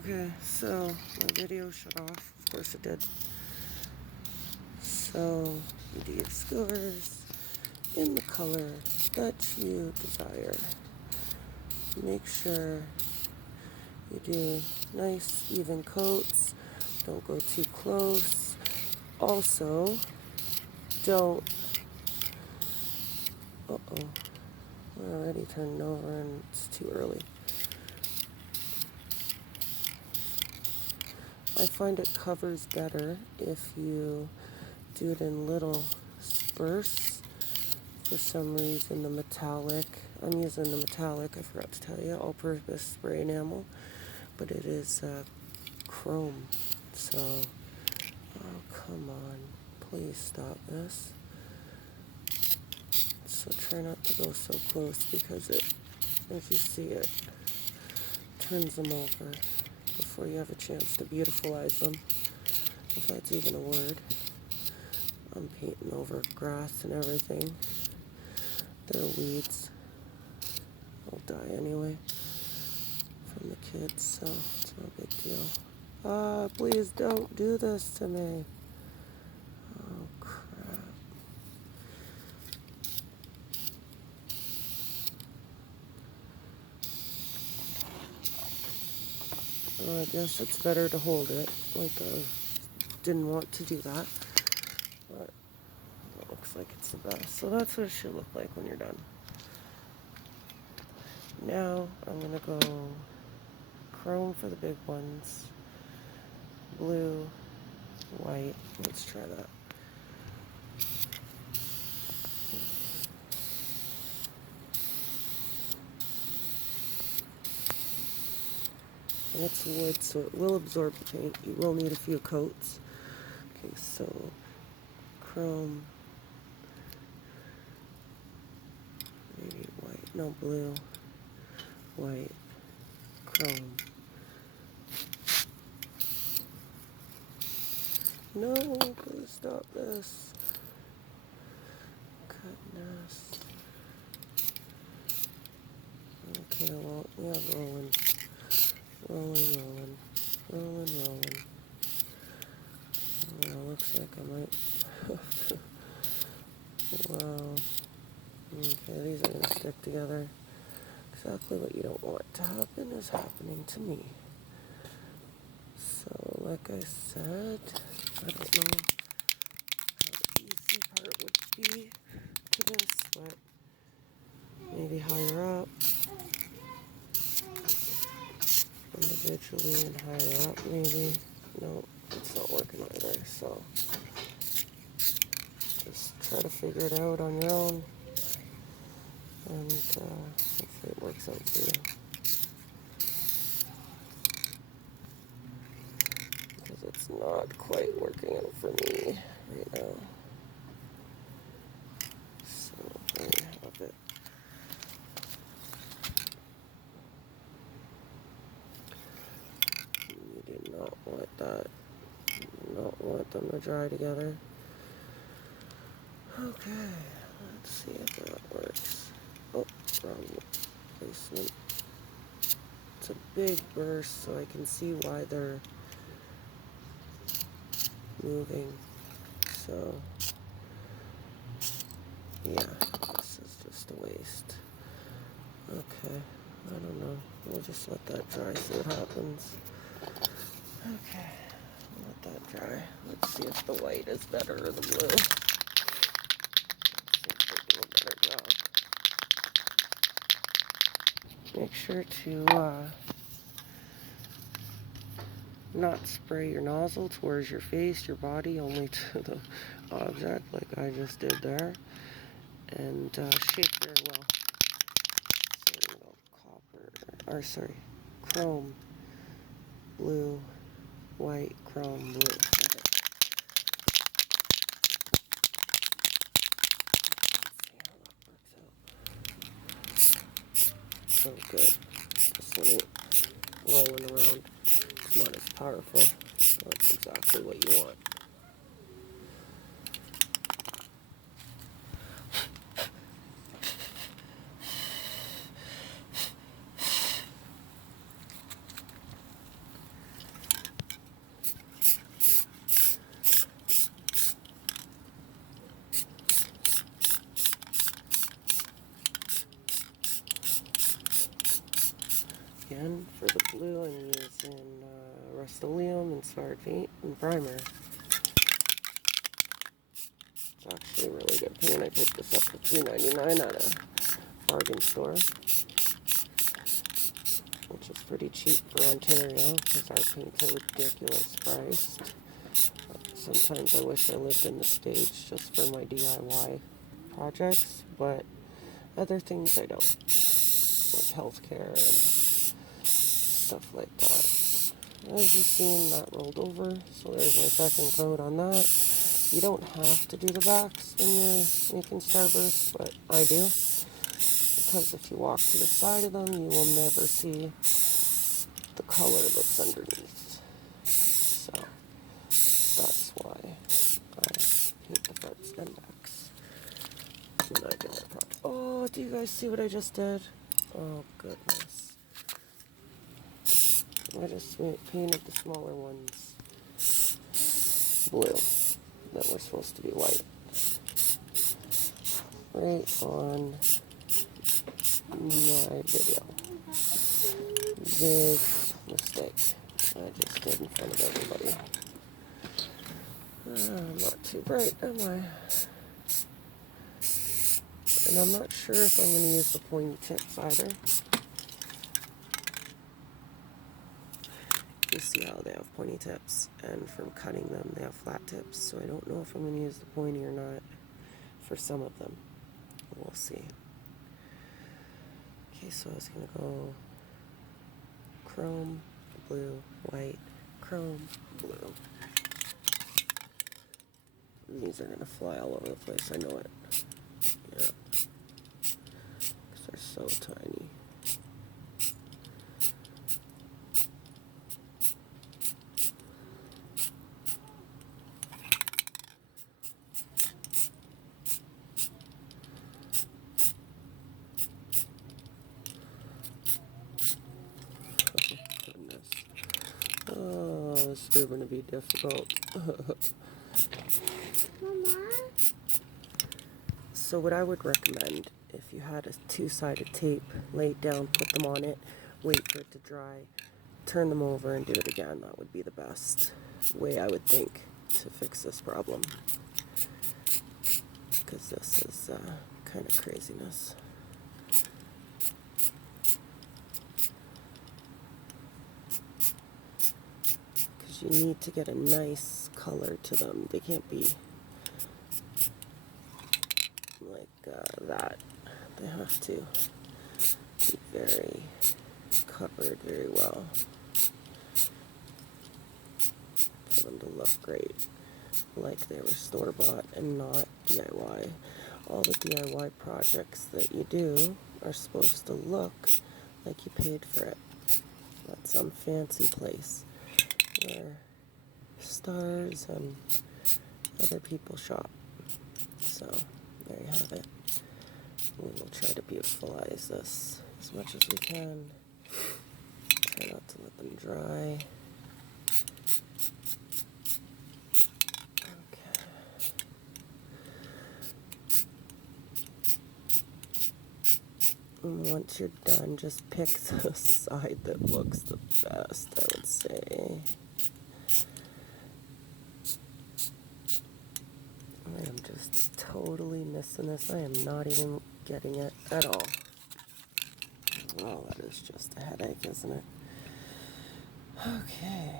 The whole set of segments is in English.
Okay, so my video shut off. Of course it did. So you do your skewers in the color that you desire. Make sure you do nice even coats. Don't go too close. Also, don't... Uh-oh. We're already turning over and it's too early. I find it covers better if you do it in little spurts. For some reason, the metallic, I'm using the metallic, I forgot to tell you, all-purpose spray enamel, but it is chrome. So, oh, come on, please stop this. So try not to go so close because it, as you see, it turns them over before you have a chance to beautifilize them, if that's even a word. I'm painting over grass and everything. They're weeds. They'll die anyway from the kids, so it's no big deal. Please don't do this to me. Oh, crap. Well, I guess it's better to hold it. Like, I didn't want to do that, but it looks like it's the best. So that's what it should look like when you're done. Now I'm gonna go chrome for the big ones, blue, white. Let's try that. And it's wood, so it will absorb the paint. You will need a few coats. Okay, so chrome, maybe white, no, blue, white, chrome. No, please stop this. Goodness. Okay, well, yeah, rolling. Rolling. Well, looks like I might... Wow. Okay, these are going to stick together. Exactly what you don't want to happen is happening to me. So, like I said, I don't know how the easy part would be to this, but maybe higher up, individually and higher up maybe. No, it's not working either, so just try to figure it out on your own, and hopefully it works out for you. Because it's not quite working out for me right now. So there you have it. You do not want that. You do not want them to dry together. Okay, let's see if that works. Oh, wrong placement. It's a big burst, so I can see why they're moving. So, yeah, this is just a waste. Okay, I don't know. We'll just let that dry, see what happens. Okay, let that dry. Let's see if the white is better or the blue. Let's see if they do a better job. Make sure to not spray your nozzle towards your face, your body, only to the object like I just did there. And shake very well. So we'll go chrome, blue, white, chrome, blue. Okay. Let's see how that works out. So good. Just when it rolling around, it's not as powerful. That's exactly what you want. Rust-Oleum-inspired paint and primer. It's actually a really good paint. I picked this up for $3.99 at a bargain store, which is pretty cheap for Ontario because our paints are ridiculous priced. Sometimes I wish I lived in the States just for my DIY projects, but other things I don't, like healthcare and stuff like that. As you've seen, that rolled over, so there's my second coat on that. You don't have to do the backs when you're making Starburst, but I do, because if you walk to the side of them, you will never see the color that's underneath. So that's why I paint the fronts and backs when I do my project. Oh, do you guys see what I just did? Oh, goodness. I just painted the smaller ones blue that were supposed to be white. Right on my video. Big mistake I just did in front of everybody. I'm not too bright, am I? And I'm not sure if I'm going to use the pointy tips either. You see how they have pointy tips, and from cutting them they have flat tips, so I don't know if I'm going to use the pointy or not for some of them. We'll see. Okay, so I was going to go chrome, blue, white, chrome, blue. And these are going to fly all over the place, I know it. Yeah. Because they're so tiny. Oh, this is proving to be difficult. Mama? So what I would recommend, if you had a two-sided tape, lay it down, put them on it, wait for it to dry, turn them over and do it again. That would be the best way, I would think, to fix this problem. Because this is kind of craziness. You need to get a nice color to them. They can't be like that. They have to be very covered very well for them to look great, like they were store-bought and not DIY. All the DIY projects that you do are supposed to look like you paid for it at some fancy place where stars and other people shop. So there you have it. We will try to beautifullize this as much as we can. Try not to let them dry. Okay. And once you're done, just pick the side that looks the best, I would say. I am just totally missing this. I am not even getting it at all. Well, that is just a headache, isn't it? Okay.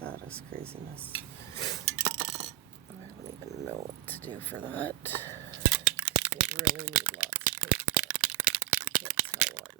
That is craziness. I don't even know what to do for that. You really need lots of tape. You can't tell on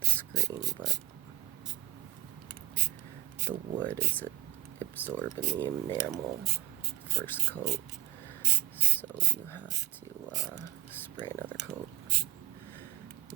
the screen, but the wood is absorbing the enamel first coat, so you have to spray another coat.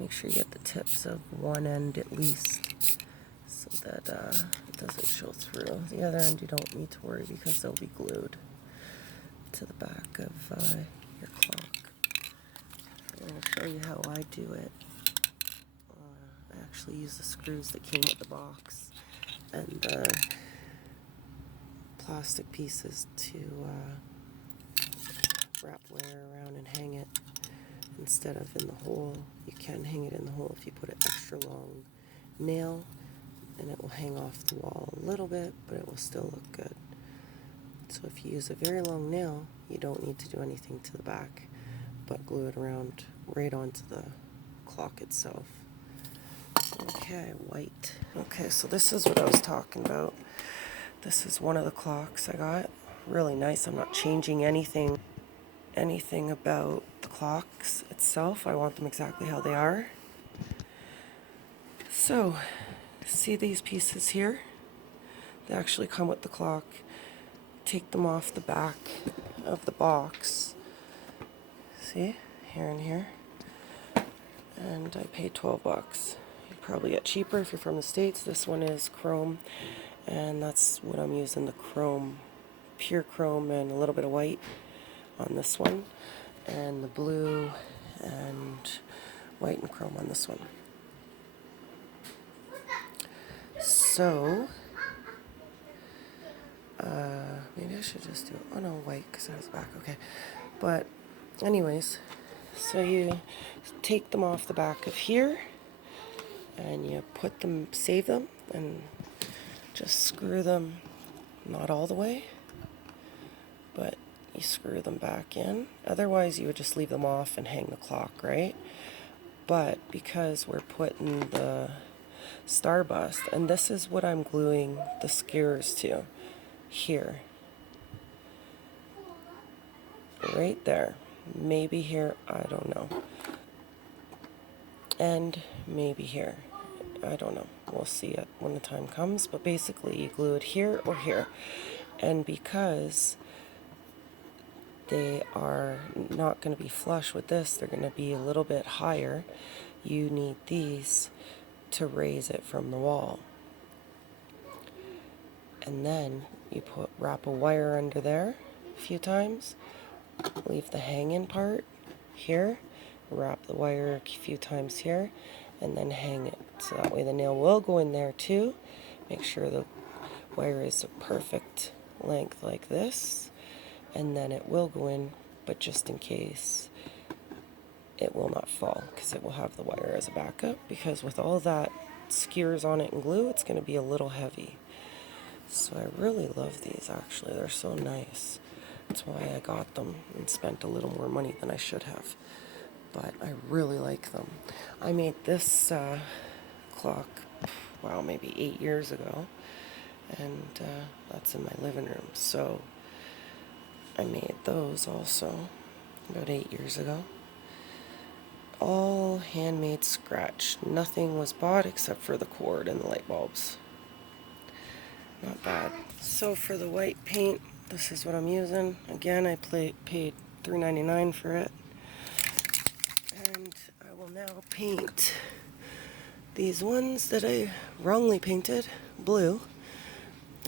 Make sure you get the tips of one end at least, so that it doesn't show through. The other end you don't need to worry because they'll be glued to the back of your clock. And I'll show you how I do it. I actually use the screws that came with the box and plastic pieces to wrap wire around and hang it instead of in the hole. You can hang it in the hole if you put an extra long nail and it will hang off the wall a little bit, but it will still look good. So if you use a very long nail, you don't need to do anything to the back, but glue it around right onto the clock itself. Okay, white. Okay, so this is what I was talking about. This is one of the clocks I got. Really nice. I'm not changing anything about the clocks itself. I want them exactly how they are. So, see these pieces here? They actually come with the clock. Take them off the back of the box. See? Here and here. And I paid 12 bucks. You probably get cheaper if you're from the States. This one is chrome, and that's what I'm using, the chrome, pure chrome and a little bit of white on this one, and the blue and white and chrome on this one. So, maybe I should just do, oh no, white, because I was back, okay. But, anyways, so you take them off the back of here, and you put them, save them, and just screw them, not all the way, but you screw them back in. Otherwise, you would just leave them off and hang the clock, right? But because we're putting the Starburst, and this is what I'm gluing the skewers to, here. Right there. Maybe here, I don't know. And maybe here. I don't know. We'll see it when the time comes, but basically you glue it here or here. And because they are not going to be flush with this, they're going to be a little bit higher, you need these to raise it from the wall. And then you wrap a wire under there a few times, leave the hang-in part here, wrap the wire a few times here, and then hang it. So that way the nail will go in there too. Make sure the wire is a perfect length like this, and then it will go in, but just in case, it will not fall, because it will have the wire as a backup, because with all that skewers on it and glue, it's going to be a little heavy. So I really love these, actually. They're so nice. That's why I got them and spent a little more money than I should have. But I really like them. I made this clock, wow, maybe 8 years ago. And that's in my living room. So I made those also about 8 years ago. All handmade scratch. Nothing was bought except for the cord and the light bulbs. Not bad. So for the white paint, this is what I'm using. Again, I paid $3.99 for it. And I will now paint these ones that I wrongly painted blue.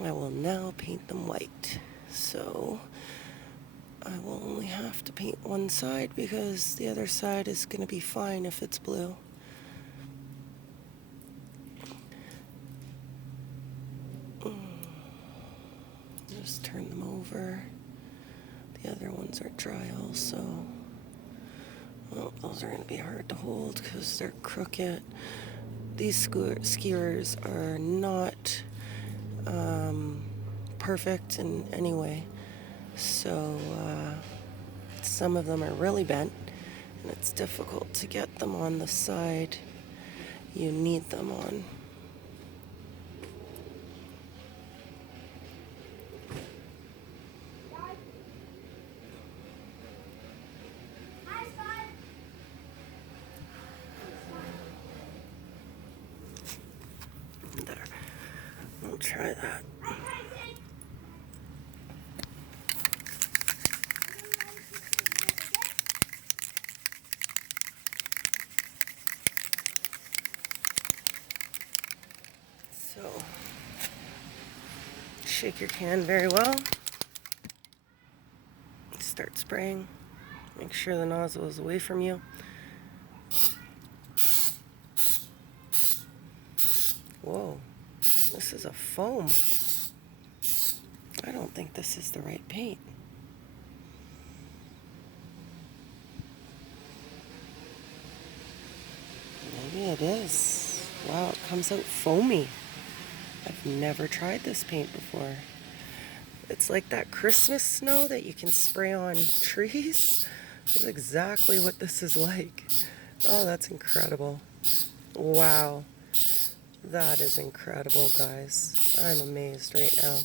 I will now paint them white. So I will only have to paint one side because the other side is going to be fine if it's blue. Just turn them over. The other ones are dry also. Well, those are going to be hard to hold because they're crooked. These skewers are not perfect in any way. So some of them are really bent, and it's difficult to get them on the side you need them on. There. I'll try that. So, shake your can very well. Start spraying. Make sure the nozzle is away from you. Whoa, this is a foam. I don't think this is the right paint. Maybe it is. Wow, it comes out foamy. I've never tried this paint before. It's like that Christmas snow that you can spray on trees. That's exactly what this is like. Oh, that's incredible. Wow. That is incredible, guys. I'm amazed right now.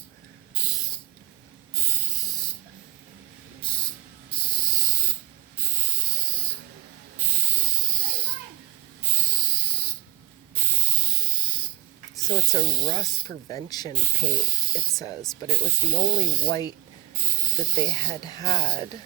So it's a rust prevention paint, it says, but it was the only white that they had.